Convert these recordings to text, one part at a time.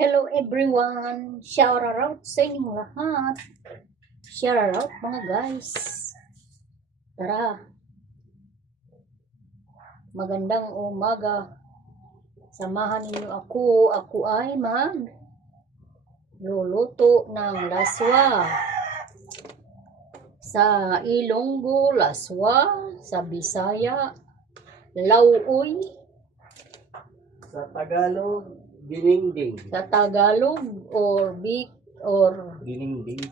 Hello everyone! Shout out sa inyong lahat. Shout out mga guys. Tara. Magandang umaga. Samahan niyo ako. Ako ay luluto ng laswa. Sa Ilonggo, laswa. Sa Bisaya, lauoy. Sa Tagalog, diningding. Sa Tagalog or Diningding.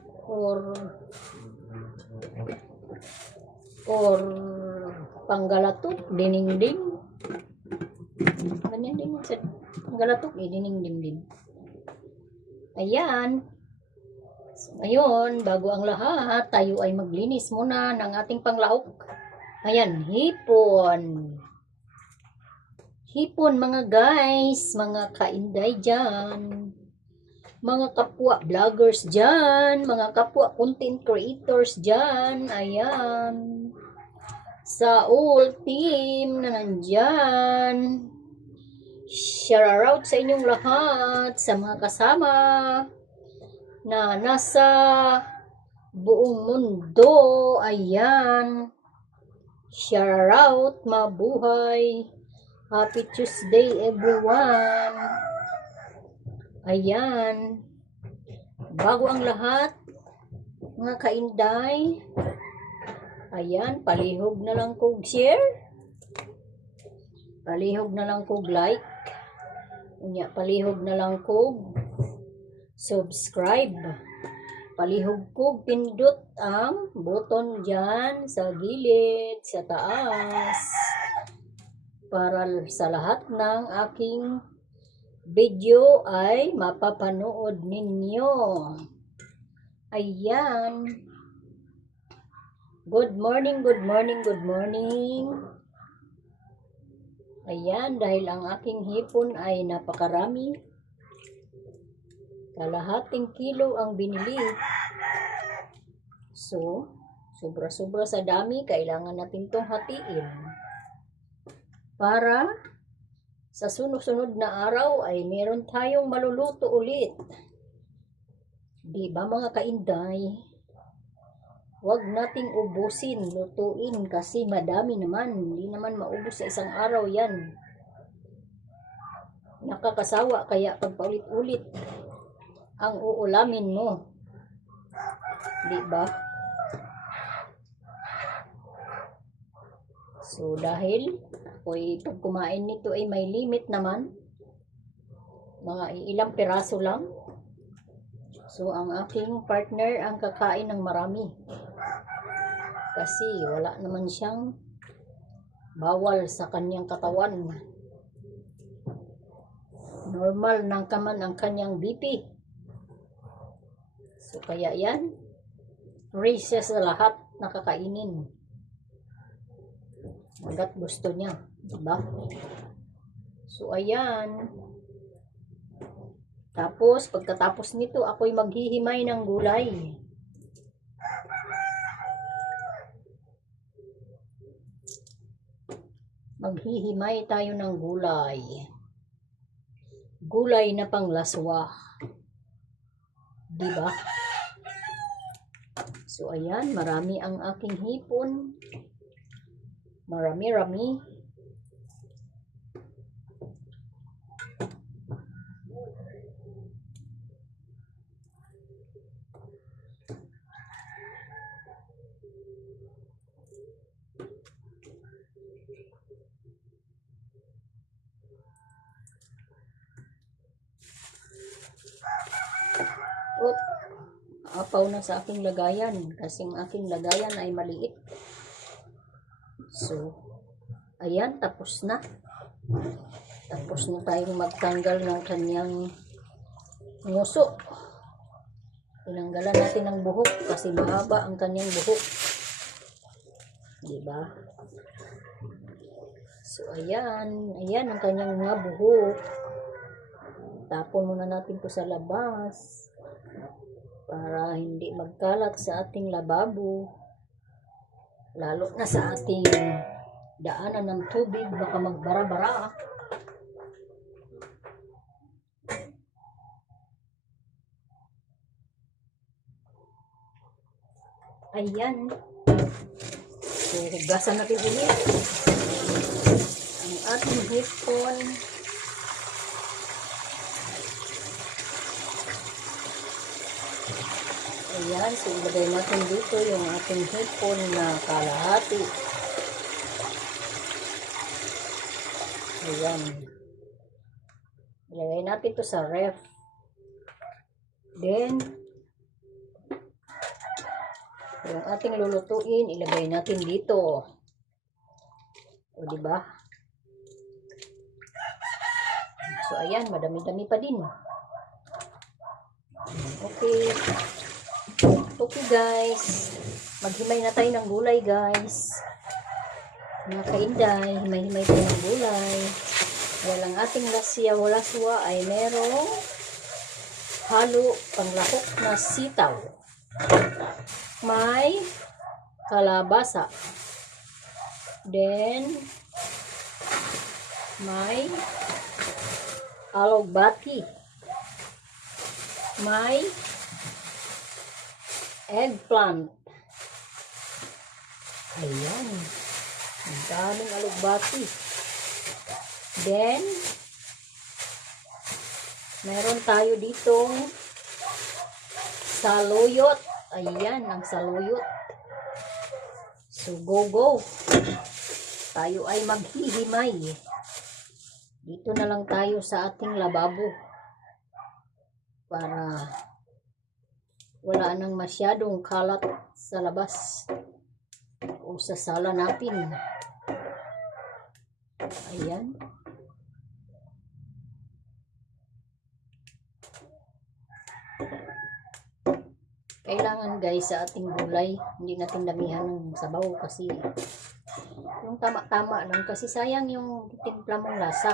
or Panggalatok, diningding. Ganyan din sa Panggalatok, diningding din. Ayan. So, ngayon, bago ang lahat, tayo ay maglinis muna ng ating panglahok. Ayan, hipon. Hipon mga guys, mga kainday dyan. Mga kapwa vloggers dyan, mga kapwa content creators dyan, ayan. Sa all team na nandyan. Shout out sa inyong lahat, sa mga kasama na nasa buong mundo, ayan. Shout out, mabuhay. Happy Tuesday everyone. Ayan. Bago ang lahat, mga kainday, ayan, palihog na lang kog share. Palihog na lang kog like. Unya, palihog na lang kog subscribe. Palihog kog pindot ang button dyan sa gilid, sa taas. Para sa lahat ng aking video ay mapapanood ninyo. Ayan. Good morning, good morning, good morning. Ayan, dahil ang aking hipon ay napakarami. Kalahating kilo ang binili. So, sobra-sobra sa dami, kailangan natin itong hatiin. Para sa sunod-sunod na araw ay meron tayong maluluto ulit. Di ba mga kainday? Huwag nating ubusin, lutuin kasi madami naman. Hindi naman maubos sa isang araw yan. Nakakasawa kaya pag paulit-ulit ang uulamin mo. Di ba? So dahil ako'y pag kumain nito ay may limit naman. Mga ilang piraso lang. So ang aking partner ang kakain ng marami. Kasi wala naman siyang bawal sa kanyang katawan. Normal nang kaman ang kanyang BP. So kaya yan, races sa lahat nakakainin. Hanggat gusto niya, diba? So ayan. Tapos pagkatapos nito, ako'y maghihimay ng gulay. Maghihimay tayo ng gulay. Gulay na panglaswa. Diba? So ayan, marami ang aking hipon. Marami-rami. Apaw na sa aking lagayan kasi ang aking lagayan ay maliit. So, ayan, tapos na. Tapos na tayong magtanggal ng kanyang nguso. Tinanggalan natin ng buhok kasi mahaba ang kanyang buhok. Diba? So, ayan. Ayan ang kanyang mga buhok. Tapon muna natin to sa labas para hindi magkalat sa ating lababo. Lalo na sa ating daanan ng tubig, baka magbara-bara. Ayan. So, hugasan natin ulit ang ating hipon. Ayan. So, ilagay natin dito yung ating hipon na kalahati. Ayan. Ilagay natin to sa ref. Then, yung ating lulutuin, ilagay natin dito. O, diba? So, ayan, madami-dami pa din. Okay. Okay, guys. Maghimay na tayo ng gulay, guys. Mga kainday, himay-himay tayo ng gulay. Dahil ang ating laswa ay merong halo panglahok na sitaw. May kalabasa. Then, may alugbati. May eggplant. Ayan. Ang daming alugbati. Then, meron tayo ditong saluyot. Ayan, ang saluyot. So, go. Tayo ay maghihimay. Dito na lang tayo sa ating lababo. Para wala nang masyadong kalat sa labas. O sa sala natin. Ayan. Kailangan guys sa ating gulay, hindi natin damihan ng sabaw kasi yung tama-tama lang kasi sayang yung timpla mong lasa.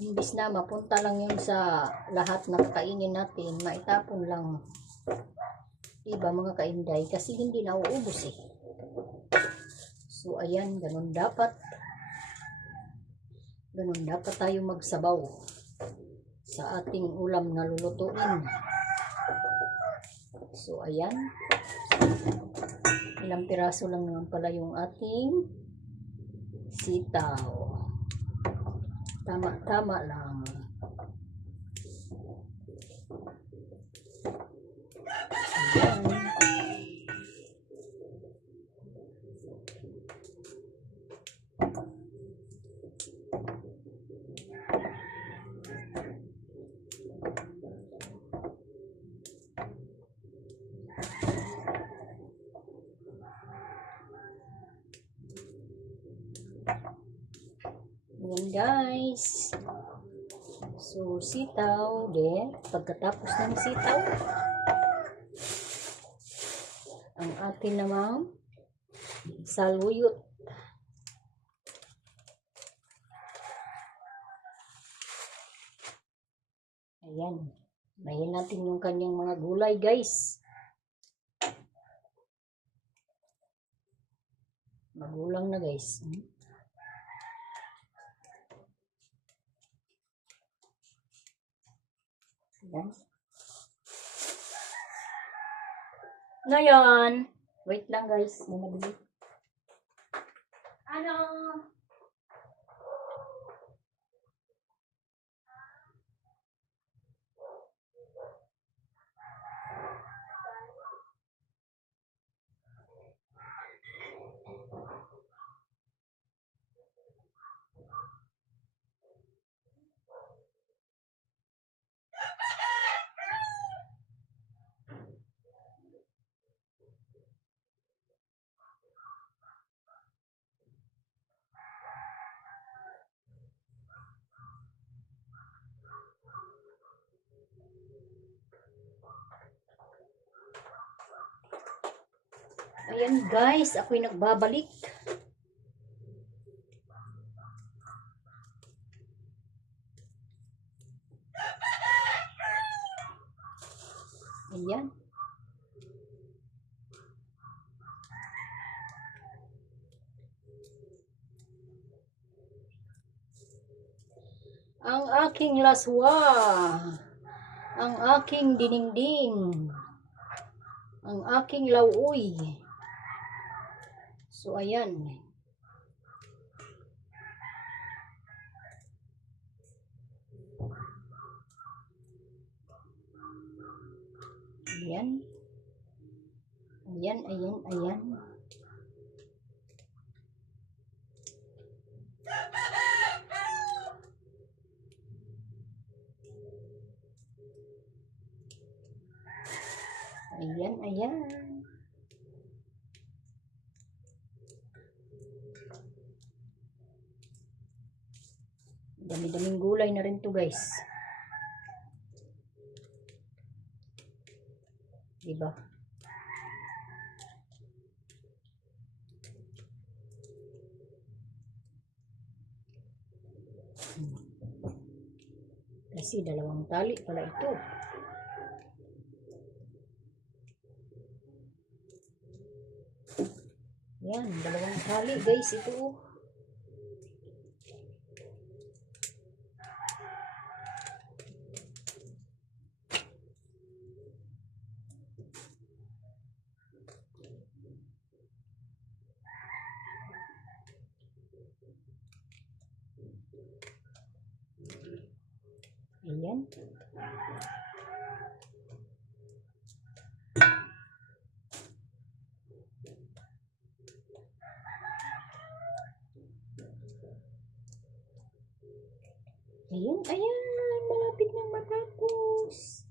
Imbis na mapunta lang yun sa lahat na kakainin natin, maitapon lang. Diba mga kainday? Kasi hindi nauubos eh. So ayan, ganun dapat. Ganun dapat tayo magsabaw sa ating ulam na lulutuin. So, ayan. Ilang piraso lang naman pala yung ating sitaw. Tama-tama lang. Ayan. Ayan guys. So, sitaw. Then, pagkatapos ng sitaw, ang atin namang saluyot. Ayan. Mahin natin yung kanyang mga gulay guys. Magulang na guys. Ayan. Ngayon, wait lang guys. May nabili. Ano? Ayan guys, ako'y nagbabalik. Ayan. Ang aking laswa. Ang aking dinengding. ang aking lauoy. So, ayan. Ayan. Ayan, ayan, ayan. Ayan, ayan. Dami-daming gulay na rin to, guys. Diba? Kasi dalawang tali pala ito. Yan, dalawang tali guys ito. Ayan. Ayan, ayan. Malapit nang matapos.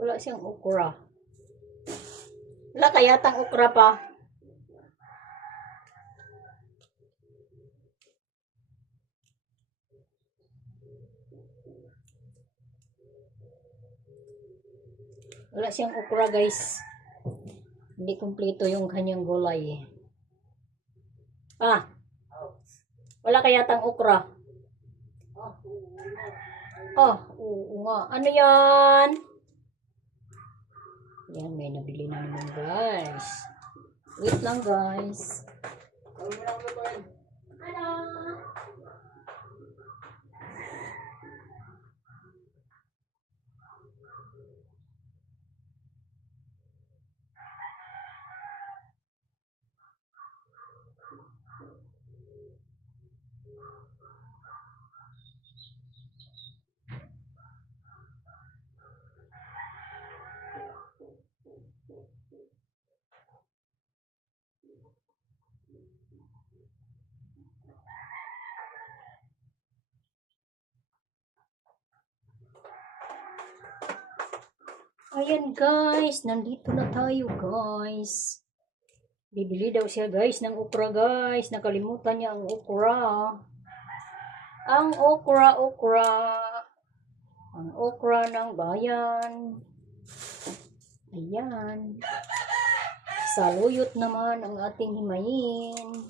Wala siyang okra. Wala kaya tang okra pa. Wala siyang okra guys. Hindi kumpleto yung kanyang gulay. Ah, wala kaya tang okra. Oh, oo nga. Ano yan? Yan, may nabili na naman guys. Wait lang guys. Ano? Ayan guys, nandito na tayo guys. Bibili daw siya guys ng okra guys. Nakalimutan niya ang okra. Ang okra. Ang okra ng bayan. Ayan. Saluyot naman ang ating himayin.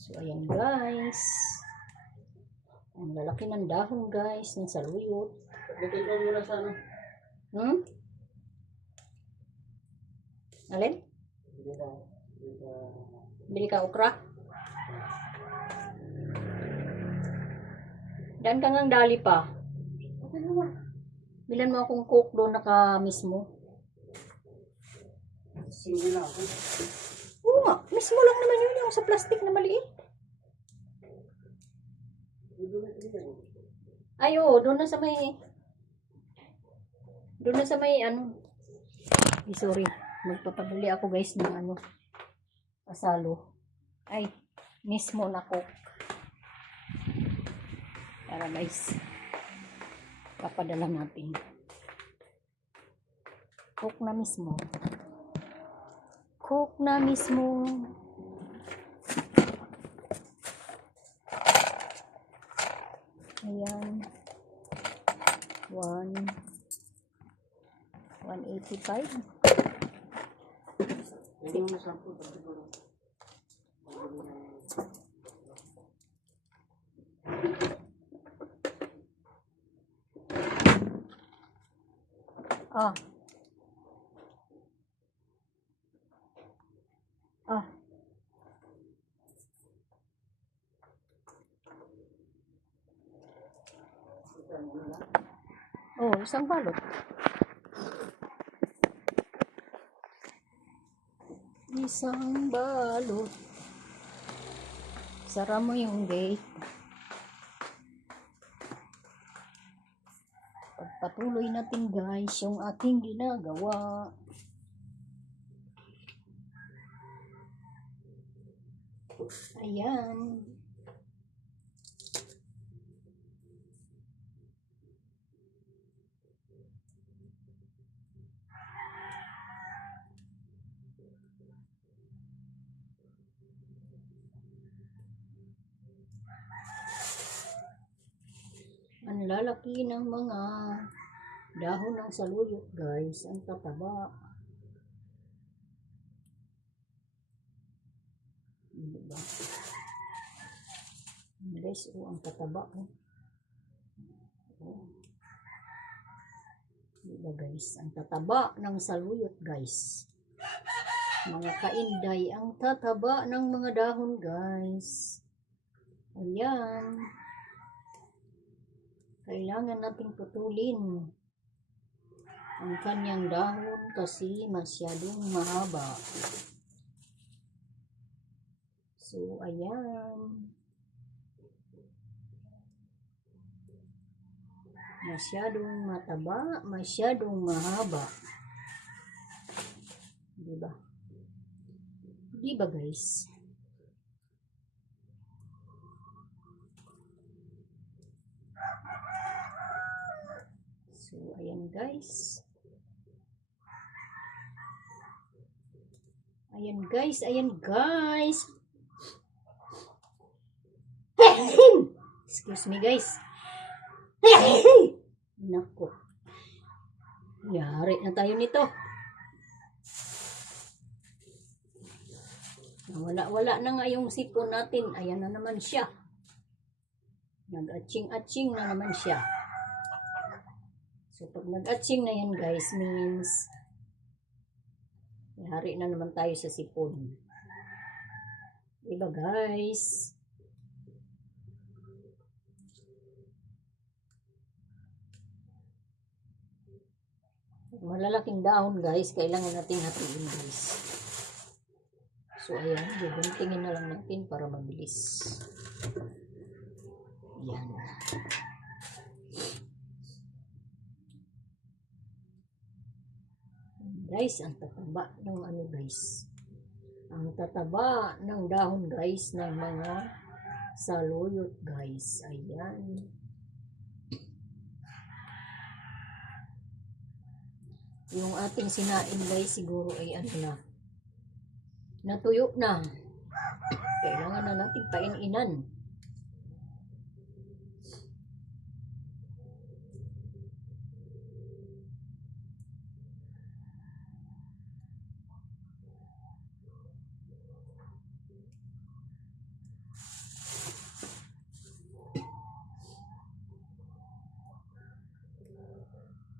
So ayan guys. Ang lalaki ng dahon guys, ng saluyot. Dito muna sa ano? Alin? Bili ka okra? Dan ka ngang dali pa. Bilan mo akong coke doon naka mismo. Sige na ako. Oo nga, mismo lang naman yun yung sa plastic na maliit. Ay, oo, doon na sa may ano. Ay, sorry. Magpapabili ako guys ng ano. Pasalo. Ay, mismo na coke. Para guys. Papadala natin. Coke na mismo. Coke na mismo. Ayan. 185. Hindi mo na sample. Ah. Ah. Oh, isang balot. Isang balot. Sara mo yung gate. Pagpatuloy natin guys yung ating ginagawa. Ayan. Ang lalaki ng mga dahon ng saluyot guys. Ang tataba. Diba? Guys, ang tataba. Diba guys? Ang tataba ng saluyot guys. Mga kainday, ang tataba ng mga dahon guys. Ayan. Kailangan nating putulin ang kanyang dahon kasi masyadong mahaba. So, ayan. Masyadong mataba, masyadong mahaba. Diba? Diba guys? So, ayan guys. Ayan guys, ayan guys. Excuse me guys. Nako. Yari na tayo nito. Wala na nga yung sipon natin. Ayan na naman siya. Nag-atching-atching na naman siya. So, pag nag-atching na yan guys, means yari na naman tayo sa sipon. Diba guys? Malalaking dahon guys, kailangan natin hatiin guys. So ayan, bubuntingin na lang natin para mabilis. Ayan. Guys, ang tataba ng ano guys. Ang tataba ng dahon guys ng mga saluyot guys. Ayan. Yung ating sinain guys siguro ay ano na. Natuyo na. Kailangan na natin paininan.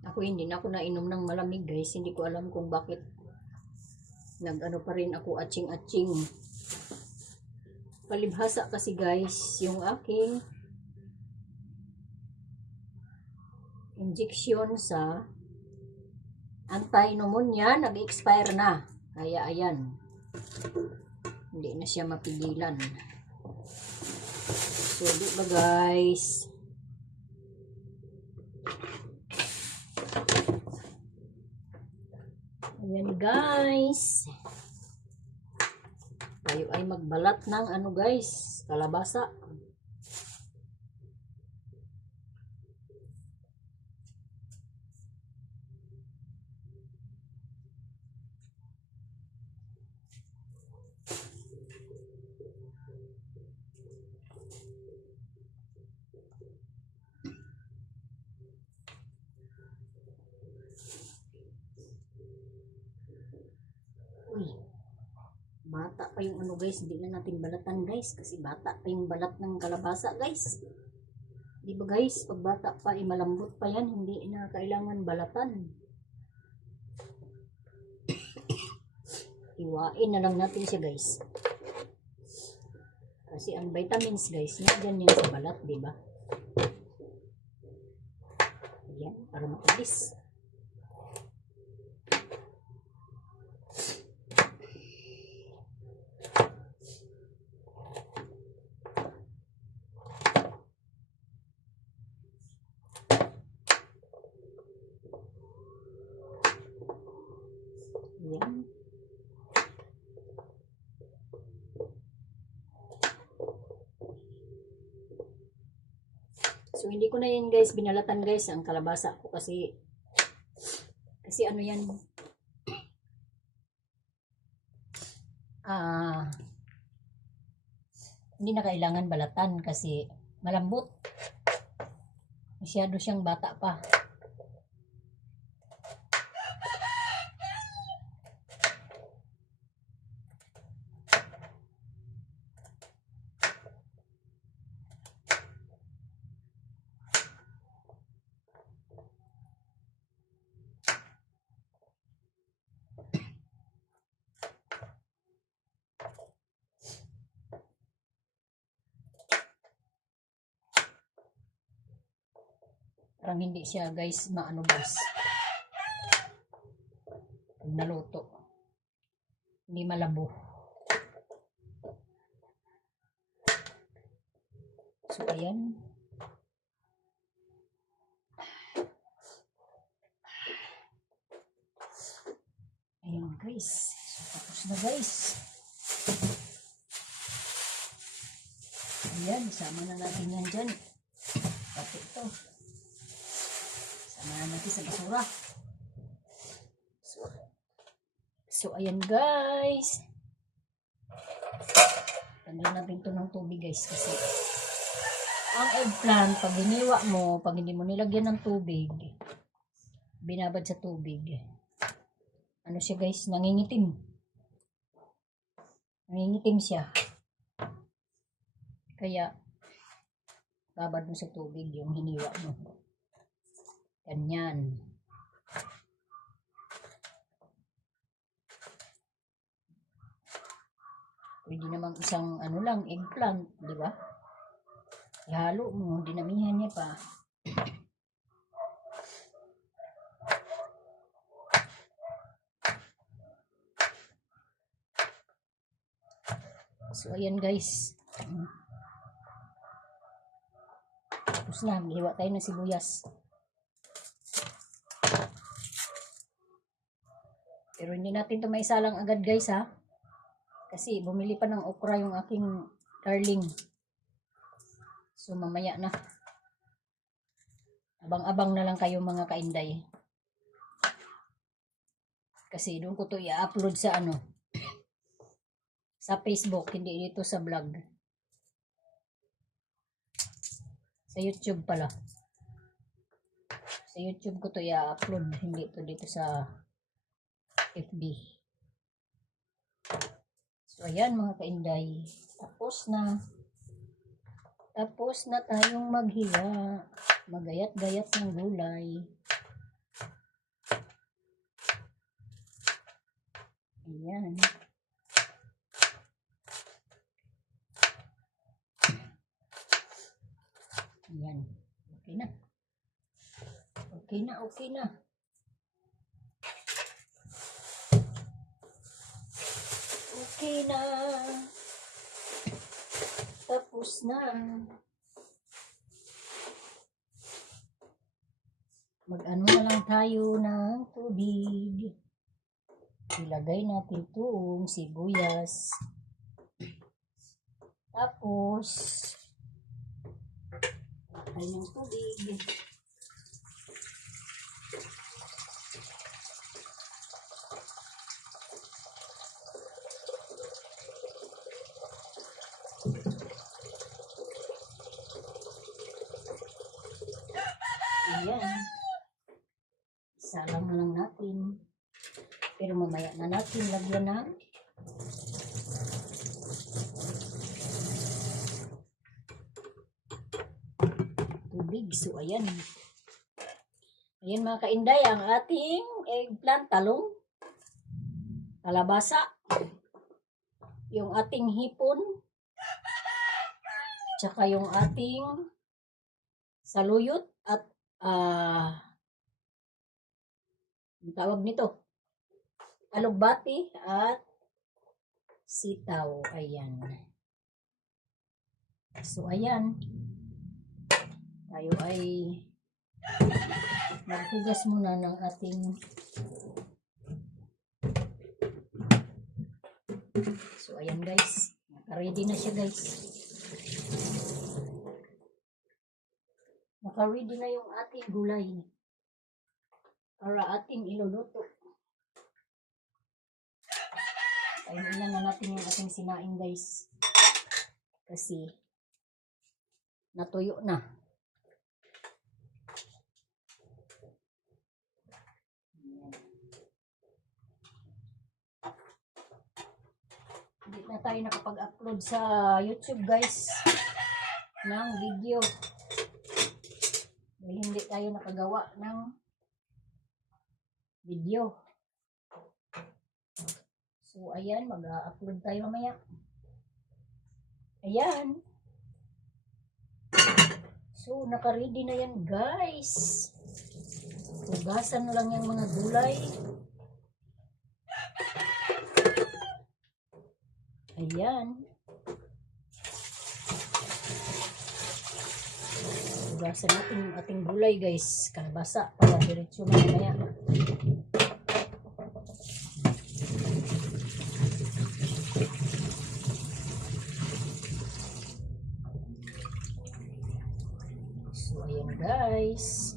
Ako hindi na ako nainom ng malamig guys. Hindi ko alam kung bakit nag-ano pa rin ako atching-atching. Palibhasa kasi guys yung aking injection sa anti-pneumonia nag-expire na. Kaya ayan. Hindi na siya mapigilan. So di ba guys? Ayan guys. Tayo ay magbalat ng ano guys, kalabasa. Uy, bata pa yung ano guys, hindi na natin balatan guys kasi bata pa yung balat ng kalabasa guys. Di ba guys, pag bata pa ay malambot pa yan, hindi na kailangan balatan. Iwain na lang natin siya guys. Kasi ang vitamins guys, nandiyan yan sa balat, di ba? Ayan, para Mabilis. Yan. So, hindi ko na yan guys, binalatan guys, ang kalabasa ko kasi ano yan, hindi na kailangan balatan kasi malambot. Masyado siyang bata pa. Parang hindi siya guys maano guys. Pag naluto. Hindi malabo. So ayan. Ayan guys. So tapos na guys. Ayan, sama na natin yan dyan. Pati ito. Sama na natin sa basura. So ayan guys. Tanggalin natin ito ng tubig guys kasi ang eggplant, pag hiniwa mo, pag hindi mo nilagyan ng tubig, binabad sa tubig, ano siya guys, nangingitim. Nangingitim siya. Kaya, babad mo sa tubig yung hiniwa mo. Ganyan. Pwede namang isang ano lang, eggplant, di ba? Ihalo mo, dinamihan niya pa. So, ayan guys. Tapos na, maghiwa tayo ng sibuyas. Pero hindi natin ito maisalang agad guys ha. Kasi bumili pa ng okra yung aking darling. So mamaya na. Abang-abang na lang kayo mga kainday. Kasi doon ko to i-upload sa ano. Sa Facebook, hindi dito sa vlog. Sa YouTube pala. Sa YouTube ko to i-upload, hindi to dito sa FB. So ayan mga kainday. Tapos na. Tapos na tayong maghiwa. Magayat-gayat ng gulay. Ayan. Ayan. Okay na. Okay na, okay na. Okay na. Tapos na. Mag-ano na lang tayo ng tubig. Ilagay natin itong sibuyas. Tapos, lagay ng tubig. Ayan. Isalang na lang natin. Pero mamaya na natin lagyan ng tubig. So, ayan. Ayan mga kainday, ang ating eggplant, talong, kalabasa, yung ating hipon, tsaka yung ating saluyot at Ang tawag nito, alugbati at sitaw. Ayan. So, ayan. Tayo ay maghugas muna ng ating so, ayan guys. Naka-ready na siya guys. Naka-ready na yung ating gulay para ating iluluto. Painilan na natin yung ating sinaing guys. Kasi natuyo na. Hindi na tayo nakapag-upload sa YouTube guys ng video. Dahil hindi tayo nakagawa ng video. So ayan, mag-upload tayo mamaya. Ayan. So naka-ready na yan guys. Hugasan lang yung mga gulay. Ayan. Hugasan natin yung ating gulay guys. Kalabasa para diretso na mamaya. So ayan guys.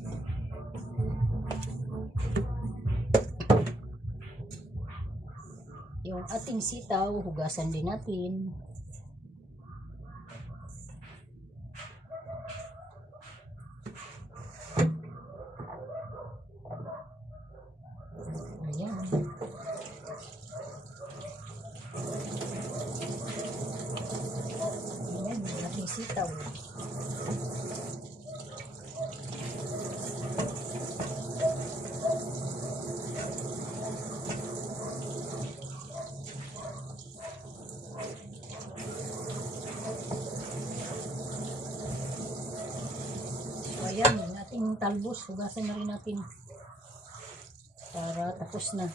Yung ating sitaw, hugasan din natin. Ayan. Ayan, yung ating sitaw. Ayan, yung ating talbos, hugasan na rin natin para tapos na.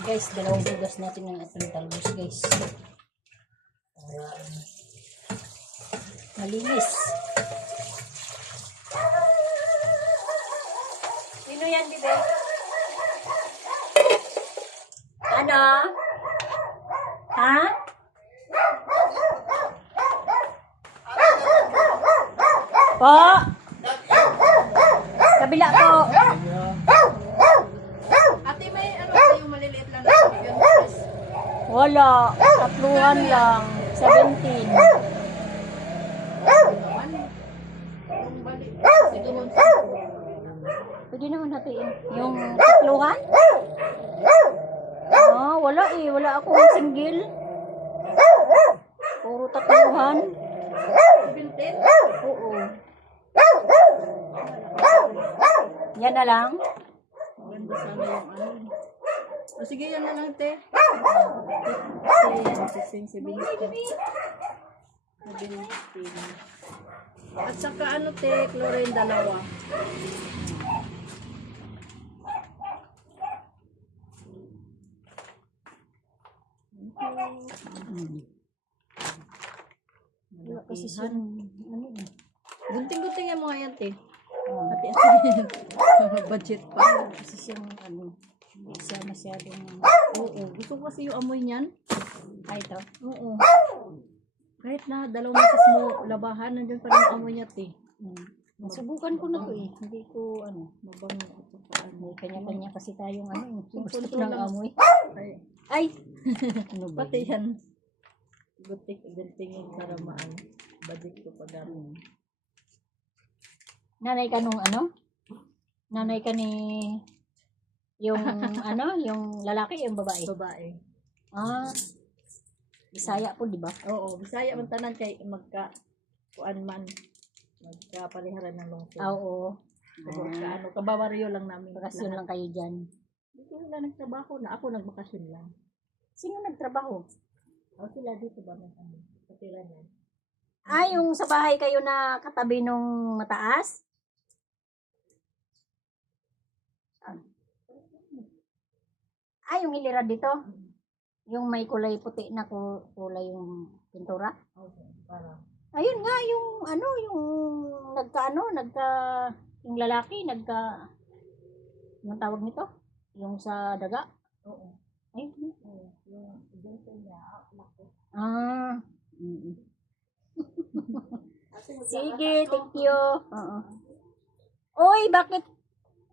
Guys, dalawang hugas natin ng ating talbos guys. Para malinis. Sino yan, bibe? Ano? Ha? Po? Kabila po. Ate, may ano yung maliliit lang na yun, please. Wala. Tatluhan lang. 17. Yung balik. Siguro Pwede naman natin yung tatluhan? Ah, wala eh. Wala akong single. Puro tatluhan. 17? Oo. Yan na lang. Ganda sana yung ano. O sige, yan na lang, te. 16, 17. At saka ano, te, chlorine dalawa. Wala kasi siya. Ano eh. Gunting-gunting yung mga yan, te. Oh, Ate, budget pa. kasi siyang ano. Hindi siya masyadong. Oo, gusto ko kasi yung amoy niyan. Ay, ito. Oo. Kahit na dalawang meses mo labahan, nandiyan pa rin yung amoy niya, te. Nasubukan ko na to eh. Hindi ko ano. Mabango ito pa. May kanya-kanya kasi tayong ano. Gusto Control ko ng lang. amoy. Ay, Ay! Ano ba? pati yan. Butik, tingin para maano. Budget ko pa gano'n. Nanay ka nung ano? Nanay ka ni yung ano, yung lalaki, yung babae. Babae. Ah, Bisaya po, di ba? Oo, Bisaya man tanan kay kuan man. Magkapaliharan ng lungsod. Oo. Ano, kababaryo lang namin. Bakasyon lang kayo dyan. Hindi ko wala nagtrabaho na. Ako nagbakasyon lang. Sino nagtrabaho? O sila dito ba may ano? Katira na. Yung sa bahay kayo na katabi nung mataas? Yung ilira dito? Yung may kulay puti na kulay yung pintura? Okay, para. Ayun nga, yung ano, yung yung lalaki, yung tawag nito? Yung sa daga? Oo. Ayun. Oo. Yung idento niya, ako. Mm. Sige, thank you. Oo. Oy, bakit?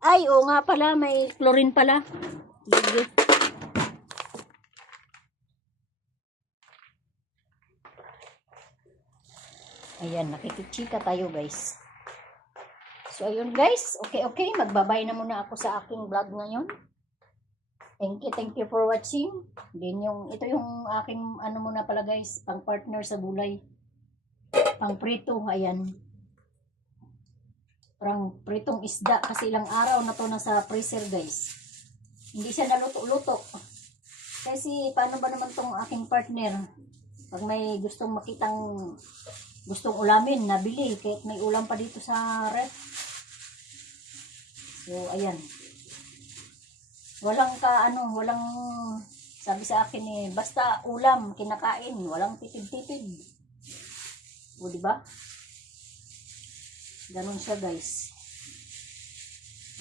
Oo nga pala, may chlorine pala. Sige. Ayan, nakikichika tayo guys. So ayun guys, okay, magbabay na muna ako sa aking vlog ngayon. Thank you for watching. Ito yung aking ano muna pala guys, pang partner sa gulay. Pang prito, ayan. Parang pritong isda kasi ilang araw na to nasa freezer guys. Hindi siya naluto-luto. Kasi paano ba naman tong aking partner? Pag may gustong gustong ulamin, nabili. Kahit may ulam pa dito sa ref. So, ayan. Walang sabi sa akin basta ulam, kinakain. Walang tipid-tipid. O, diba? Ganon siya, guys.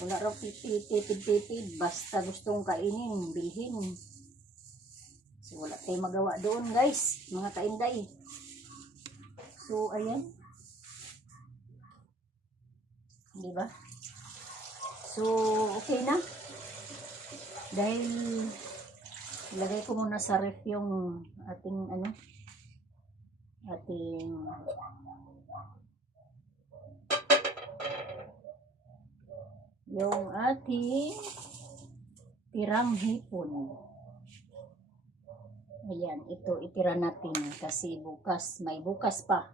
Wala raw tipid-tipid. Basta gustong kainin, bilhin. So, wala tayong magawa doon, guys. Mga kainday. So, ayan. Diba? So, okay na. Dahil, ilagay ko muna sa ref yung ating tirang hipon. Ayan, ito itira natin kasi may bukas pa.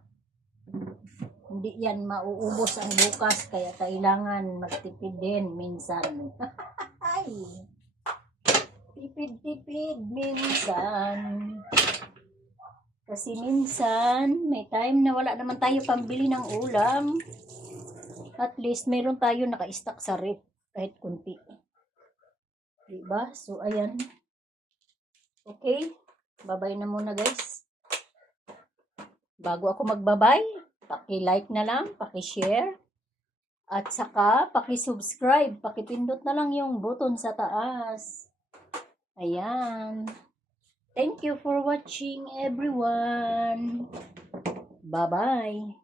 Hindi yan mauubos ang bukas kaya kailangan magtipid din minsan. Ay, tipid minsan. Kasi minsan may time na wala naman tayo pambili ng ulam. At least meron tayo naka-stock sa ref kahit kunti. Diba? So ayan. Okay. Bye-bye na muna guys. Bago ako magbabay, paki-like na lang, paki-share, at saka paki-subscribe, paki-pindot na lang yung button sa taas. Ayan. Thank you for watching everyone. Bye-bye.